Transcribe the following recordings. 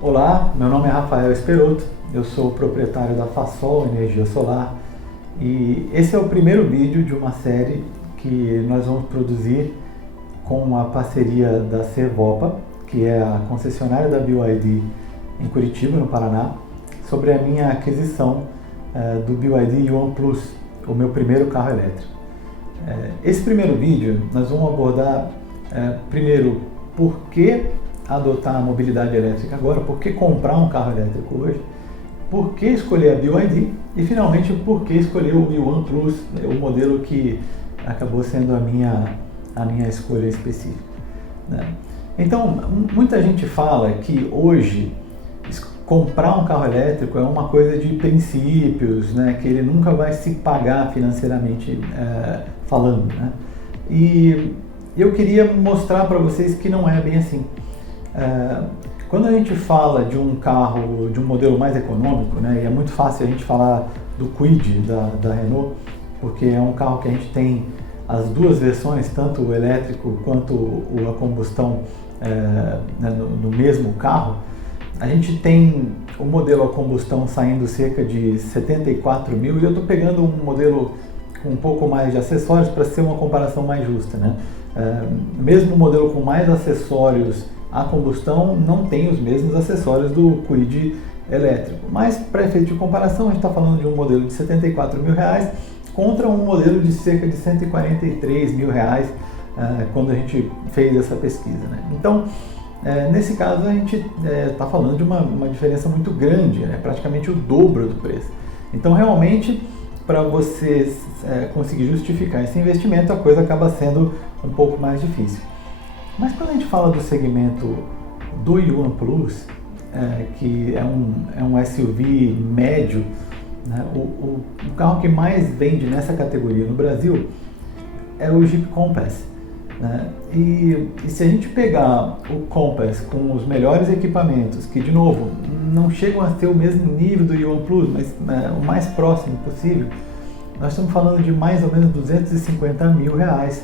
Olá, meu nome é Rafael Esperoto, eu sou proprietário da Fasol Energia Solar e esse é o primeiro vídeo de uma série que nós vamos produzir com a parceria da Servopa, que é a concessionária da BYD em Curitiba, no Paraná, sobre a minha aquisição do BYD Yuan Plus, o meu primeiro carro elétrico. Esse primeiro vídeo nós vamos abordar primeiro por que adotar a mobilidade elétrica agora, por que comprar um carro elétrico hoje, por que escolher a BYD e finalmente por que escolher o Yuan Plus, o modelo que acabou sendo a minha escolha específica, né? Então, muita gente fala que hoje comprar um carro elétrico é uma coisa de princípios, né, que ele nunca vai se pagar financeiramente falando, né? E eu queria mostrar para vocês que não é bem assim. Quando a gente fala de um carro, de um modelo mais econômico, né, e é muito fácil a gente falar do Kwid da Renault, porque é um carro que a gente tem as duas versões, tanto o elétrico quanto a combustão no mesmo carro. A gente tem o modelo a combustão saindo cerca de 74 mil e eu estou pegando um modelo com um pouco mais de acessórios para ser uma comparação mais justa, né? Mesmo o modelo com mais acessórios a combustão não tem os mesmos acessórios do Kwid elétrico, mas para efeito de comparação a gente está falando de um modelo de 74 mil reais contra um modelo de cerca de 143 mil reais quando a gente fez essa pesquisa, né? Então, nesse caso a gente está falando de uma diferença muito grande, né? Praticamente o dobro do preço. Então realmente, para você conseguir justificar esse investimento, a coisa acaba sendo um pouco mais difícil. Mas quando a gente fala do segmento do Yuan Plus, que é um SUV médio, né? O carro que mais vende nessa categoria no Brasil é o Jeep Compass, né? E se a gente pegar o Compass com os melhores equipamentos, que de novo não chegam a ter o mesmo nível do Yuan Plus, mas o mais próximo possível, nós estamos falando de mais ou menos 250 mil reais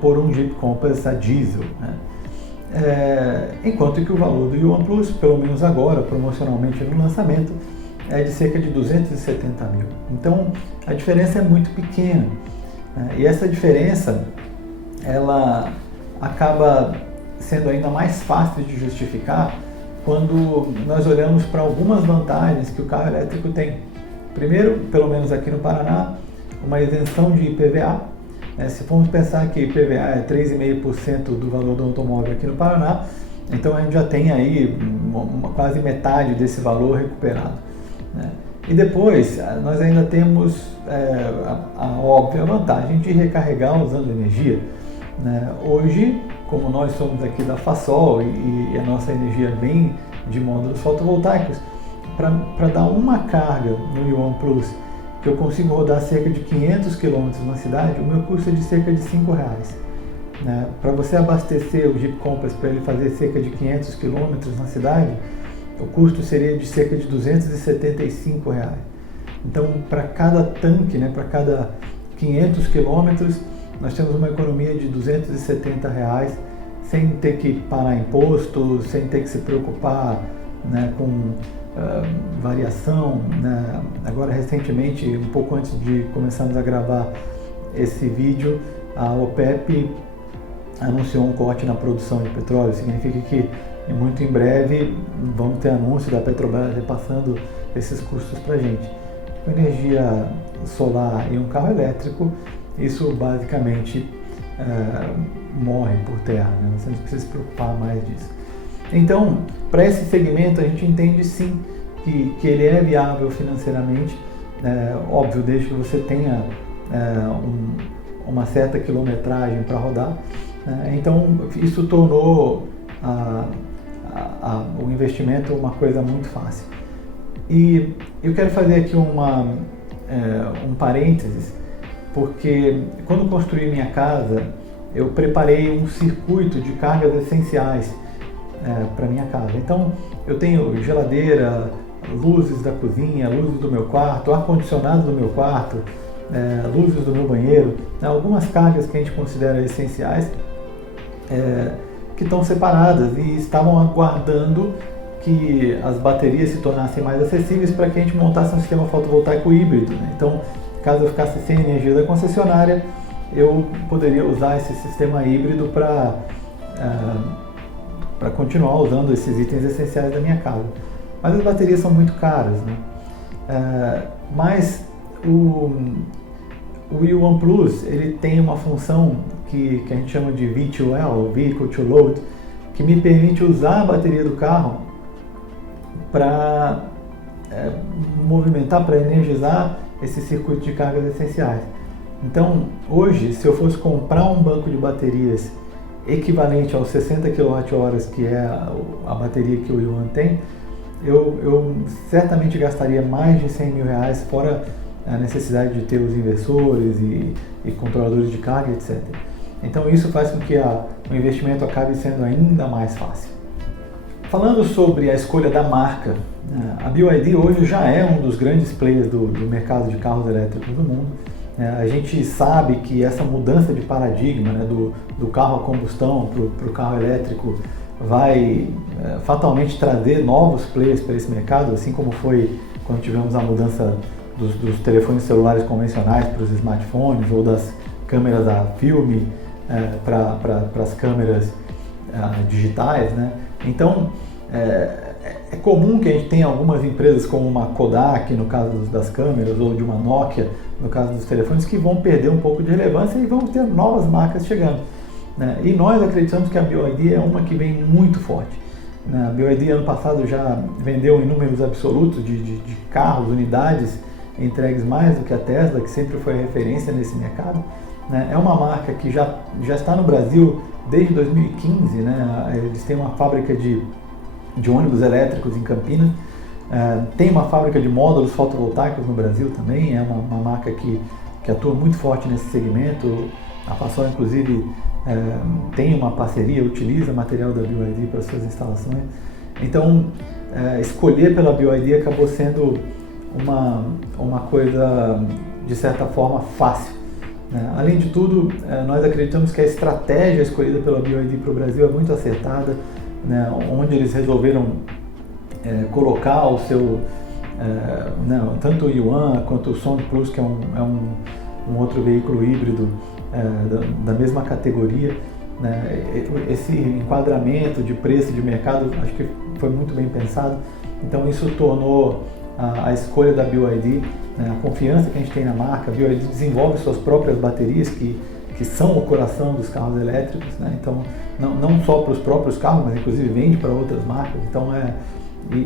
por um Jeep Compass a diesel, né? Enquanto que o valor do Yuan Plus, pelo menos agora, promocionalmente no lançamento, é de cerca de 270 mil. Então a diferença é muito pequena, né? E essa diferença ela acaba sendo ainda mais fácil de justificar quando nós olhamos para algumas vantagens que o carro elétrico tem. Primeiro, pelo menos aqui no Paraná, uma isenção de IPVA. Se formos pensar que IPVA é 3,5% do valor do automóvel aqui no Paraná, então a gente já tem aí quase metade desse valor recuperado, né? E depois, nós ainda temos a óbvia vantagem de recarregar usando energia, né? Hoje, como nós somos aqui da Fasol e a nossa energia vem de módulos fotovoltaicos, para dar uma carga no Yuan Plus, que eu consigo rodar cerca de 500 km na cidade, o meu custo é de cerca de R$5, né? Para você abastecer o Jeep Compass para ele fazer cerca de 500 km na cidade, o custo seria de cerca de R$275. Então, para cada tanque, né, para cada 500 km, nós temos uma economia de R$270, sem ter que pagar imposto, sem ter que se preocupar, né, com variação, né? Agora, recentemente, um pouco antes de começarmos a gravar esse vídeo, a OPEP anunciou um corte na produção de petróleo. Significa que muito em breve vamos ter anúncio da Petrobras repassando esses custos para a gente. Com energia solar e um carro elétrico, isso basicamente morre por terra, né? Você não precisa se preocupar mais disso. Então, para esse segmento, a gente entende sim que ele é viável financeiramente, óbvio, desde que você tenha uma certa quilometragem para rodar. Então, isso tornou o investimento uma coisa muito fácil. E eu quero fazer aqui um parênteses, porque quando construí minha casa, eu preparei um circuito de cargas essenciais para minha casa. Então eu tenho geladeira, luzes da cozinha, luzes do meu quarto, ar-condicionado do meu quarto, luzes do meu banheiro, algumas cargas que a gente considera essenciais, que estão separadas e estavam aguardando que as baterias se tornassem mais acessíveis para que a gente montasse um sistema fotovoltaico híbrido, né? Então, caso eu ficasse sem energia da concessionária, eu poderia usar esse sistema híbrido para continuar usando esses itens essenciais da minha casa. Mas as baterias são muito caras, né? Mas o U1 Plus, ele tem uma função que a gente chama de V2L, Vehicle to Load, que me permite usar a bateria do carro para movimentar, para energizar esse circuito de cargas essenciais. Então, hoje, se eu fosse comprar um banco de baterias equivalente aos 60 kWh, que é a bateria que o U1 tem, eu certamente gastaria mais de 100 mil reais, fora a necessidade de ter os inversores e controladores de carga, etc. Então isso faz com que o investimento acabe sendo ainda mais fácil. Falando sobre a escolha da marca, a BYD hoje já é um dos grandes players do mercado de carros elétricos do mundo. A gente sabe que essa mudança de paradigma, né, do carro a combustão para o carro elétrico vai fatalmente trazer novos players para esse mercado, assim como foi quando tivemos a mudança dos telefones celulares convencionais para os smartphones, ou das câmeras a filme para as câmeras digitais, né? Então, é comum que a gente tenha algumas empresas como uma Kodak, no caso das câmeras, ou de uma Nokia, no caso dos telefones, que vão perder um pouco de relevância e vão ter novas marcas chegando, né? E nós acreditamos que a BYD é uma que vem muito forte. A BYD ano passado já vendeu em números absolutos de carros, unidades entregues mais do que a Tesla, que sempre foi a referência nesse mercado, né? É uma marca que já está no Brasil desde 2015, né? Eles têm uma fábrica de ônibus elétricos em Campinas, tem uma fábrica de módulos fotovoltaicos no Brasil também, é uma marca que atua muito forte nesse segmento. A Passol, inclusive, tem uma parceria, utiliza material da BYD para suas instalações. Então, escolher pela BYD acabou sendo uma coisa, de certa forma, fácil, né? Além de tudo, nós acreditamos que a estratégia escolhida pela BYD para o Brasil é muito acertada, né? Onde eles resolveram colocar o seu, tanto o Yuan quanto o Song Plus, que é um outro veículo híbrido da mesma categoria, né? Esse enquadramento de preço de mercado acho que foi muito bem pensado. Então isso tornou a escolha da BYD, né, a confiança que a gente tem na marca. A BYD desenvolve suas próprias baterias que são o coração dos carros elétricos, né? Então não só para os próprios carros, mas inclusive vende para outras marcas. Então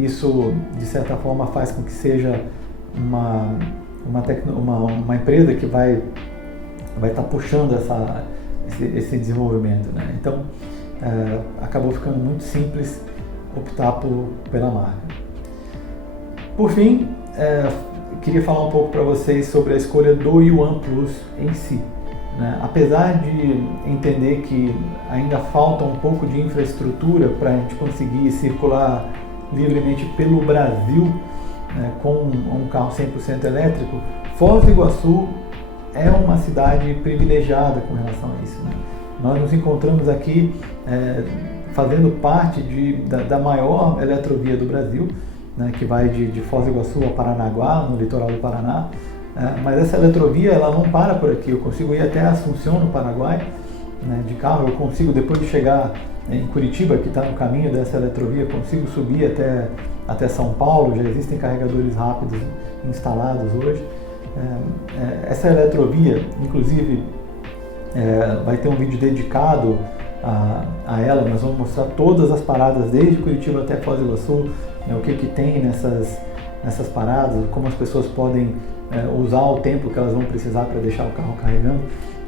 isso de certa forma faz com que seja uma empresa que vai estar puxando esse desenvolvimento, né? Então acabou ficando muito simples optar pela marca. Por fim, queria falar um pouco para vocês sobre a escolha do U1 Plus em si, né? Apesar de entender que ainda falta um pouco de infraestrutura para a gente conseguir circular livremente pelo Brasil, né, com um carro 100% elétrico, Foz do Iguaçu é uma cidade privilegiada com relação a isso, né? Nós nos encontramos aqui fazendo parte da maior eletrovia do Brasil, né, que vai de Foz do Iguaçu a Paranaguá, no litoral do Paraná. Mas essa eletrovia ela não para por aqui. Eu consigo ir até Assunção, no Paraguai, né, de carro. Eu consigo, depois de chegar em Curitiba, que está no caminho dessa eletrovia, consigo subir até São Paulo. Já existem carregadores rápidos instalados hoje. Essa eletrovia, inclusive, vai ter um vídeo dedicado a ela. Nós vamos mostrar todas as paradas, desde Curitiba até Foz do Iguaçu, né, o que tem nessas paradas, como as pessoas podem usar o tempo que elas vão precisar para deixar o carro carregando,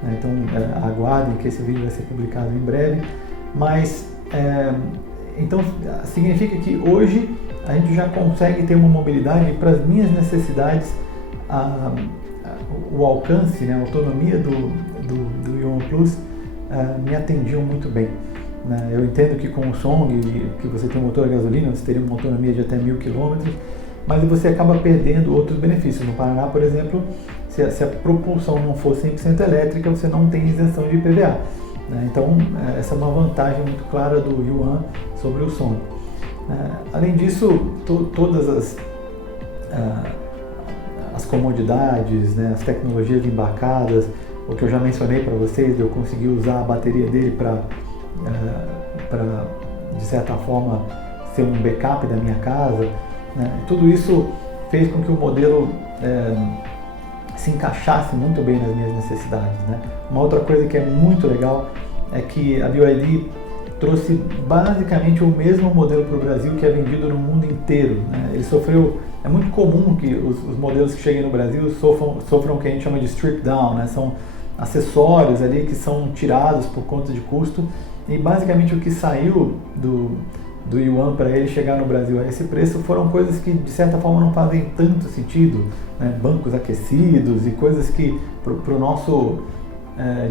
né? Então aguardem que esse vídeo vai ser publicado em breve. Mas então significa que hoje a gente já consegue ter uma mobilidade para as minhas necessidades. O alcance, né, a autonomia do U1 Plus me atendiam muito bem, né? Eu entendo que com o Song, que você tem um motor a gasolina, você teria uma autonomia de até 1000 km, mas você acaba perdendo outros benefícios. No Paraná, por exemplo, se a propulsão não for 100% elétrica, você não tem isenção de IPVA, né? Então essa é uma vantagem muito clara do U1 sobre o Song. Além disso, todas as comodidades, né, as tecnologias embarcadas, o que eu já mencionei para vocês, eu consegui usar a bateria dele para, de certa forma, ser um backup da minha casa, né? Tudo isso fez com que o modelo se encaixasse muito bem nas minhas necessidades, né? Uma outra coisa que é muito legal é que a BYD trouxe basicamente o mesmo modelo para o Brasil que é vendido no mundo inteiro, né? Ele sofreu, é muito comum que os modelos que cheguem no Brasil sofram o que a gente chama de strip down, né? São acessórios ali que são tirados por conta de custo, e basicamente o que saiu do Yuan para ele chegar no Brasil a esse preço foram coisas que de certa forma não fazem tanto sentido, né? Bancos aquecidos e coisas que para o nosso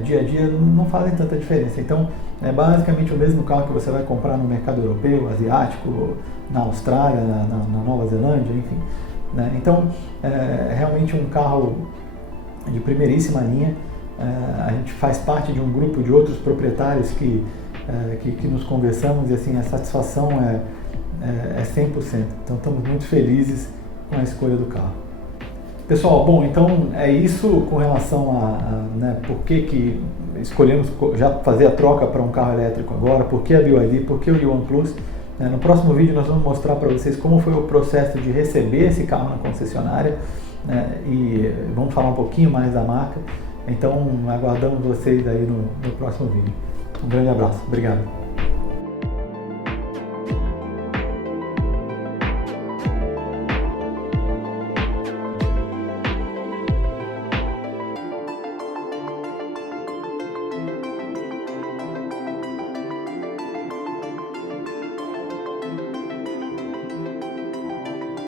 dia a dia não fazem tanta diferença. Então é basicamente o mesmo carro que você vai comprar no mercado europeu, asiático, na Austrália, na Nova Zelândia, enfim, né? Então é realmente um carro de primeiríssima linha. A gente faz parte de um grupo de outros proprietários que nos conversamos, e assim, a satisfação é 100%. Então estamos muito felizes com a escolha do carro. Pessoal, bom, então é isso com relação né, por que escolhemos já fazer a troca para um carro elétrico agora, por que a BYD, por que o Yuan Plus. No próximo vídeo nós vamos mostrar para vocês como foi o processo de receber esse carro na concessionária, né, e vamos falar um pouquinho mais da marca. Então aguardamos vocês aí no próximo vídeo. Um grande abraço, obrigado.